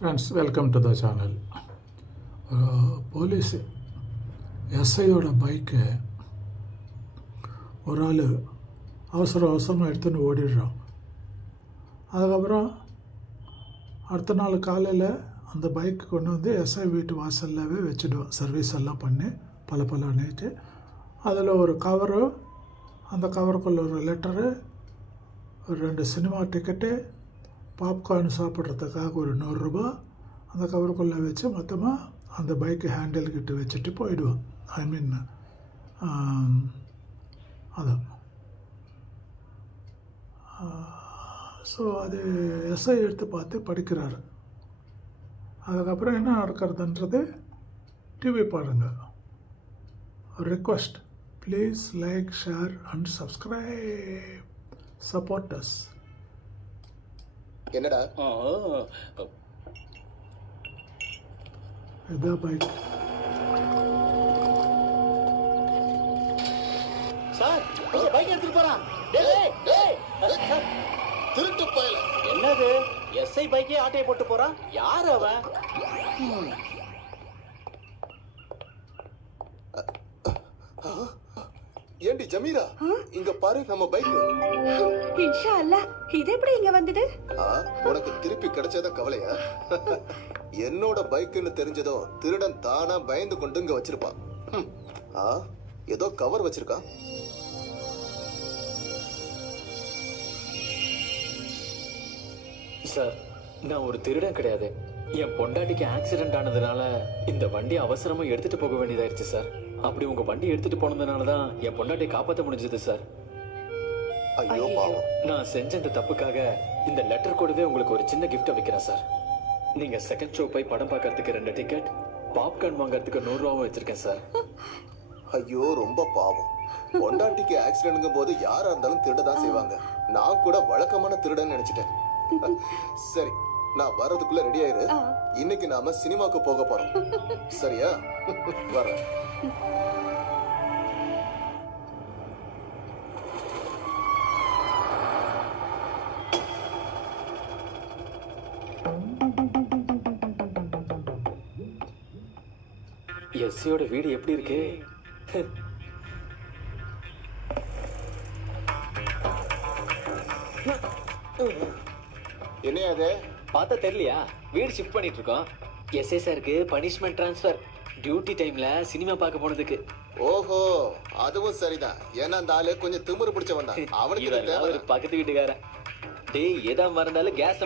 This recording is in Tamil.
Friends, welcome to the channel. Police எஸ்ஐயோட பைக்கை ஒரு ஆள் அவசரமாக எடுத்துன்னு ஓடிடுறான். அதுக்கப்புறம் அடுத்த நாள் காலையில் அந்த பைக்கு கொண்டு வந்து எஸ்ஐ வீட்டு வாசல்லவே வச்சுடுவோம். சர்வீஸ் எல்லாம் பண்ணி பல நீட்டு அதில் ஒரு கவரு, அந்த கவருக்குள்ள ஒரு லெட்டரு, ஒரு 2 சினிமா டிக்கெட்டு, பாப்கார்ன் சாப்பிட்றதுக்காக ஒரு 100 ரூபா அந்த கவருக்குள்ளே வச்சு மொத்தமாக அந்த பைக்கு ஹேண்டில் கிட்ட வச்சுட்டு போயிடுவோம். அதான். ஸோ அது எஸ்ஐ எடுத்து பார்த்து படிக்கிறாரு. அதுக்கப்புறம் என்ன நடக்கிறதுன்றது டிவி பாருங்கள். Request, please like, share and subscribe. Support us. என்னடா இதான் பைக். சார், இங்க பைக் எடுத்துட்டு போறான். டேய் டேய் டேய், திருட்டு பயல. என்னது? எஸ்ஐ பைக்கே ஆட்டைய போட்டு போறான். யார் அவன்? ஏண்டி ஜமீரா, இங்க பாரு நம்ம பைக். இன்ஷா அல்லாஹ். இது எப்படி இங்க வந்தது? உனக்கு திருப்பி கிடைச்சத கவலையா? என்னோட பைக்குன்னு தெரிஞ்சதும் திருடன் தானா பயந்து கொண்டு இங்க வச்சிருப்பான். ஏதோ கவர் வச்சிருக்கான். சார், நான் ஒரு திருடன் கிடையாது. என் பொண்டாட்டிக்கு ஆக்சிடென்ட் ஆனதுனால இந்த வண்டி அவசரமா எடுத்துட்டு போக வேண்டியதாயிருச்சு சார். அப்படி உங்க வண்டி எடுத்துட்டு போனதுனாலதான் என் பொண்டாட்டியை காப்பாற்ற முடிஞ்சது சார். ஐயோ பாவம். நான் செஞ்ச இந்த தப்புக்காக இந்த லெட்டர் கூடவே உங்களுக்கு ஒரு சின்ன கிஃப்ட் வைக்கிறேன் சார். நீங்க செகண்ட் ஷோ போய் படம் பார்க்கறதுக்கு 2 டிக்கெட், பாப்கார்ன் வாங்கறதுக்கு 100 ரூபாவும் வச்சிருக்கேன் சார். ஐயோ ரொம்ப பாவம். பொண்டாட்டிக்கு ஆக்சிடென்ட்ங்கும் போது யாரா இருந்தாலும் திருடதான் செய்வாங்க. நான் கூட வழக்கமான திருடன் நினைச்சிட்டேன். சரி, நான் வர்றதுக்குள்ள ரெடி ஆயிரு. இன்னைக்கு நாம சினிமாக்கு போக போறோம். சரியா? வரேன். எஸ்சியோட வீடு எப்படி இருக்கு? என்ன அது? பார்த்தா தெரியலையா? வீடு ஷிஃப்ட் பண்ணிட்டு இருக்கோம். எஸ்ஐ சாருக்கு பனிஷ்மெண்ட் ட்ரான்ஸ்ஃபர். டியூட்டி டைம்ல சினிமா பார்க்க போனதுக்கு. ஓஹோ, அதுவும் சரிதான். ஏன்னா அந்த ஆளு கொஞ்சம் திமிரு பிடிச்சவன் தான். அவனுக்கு ஒரு பக்கத்து வீட்டுக்காரன். டேய், ஏதா மறந்தாலும் கேஸ்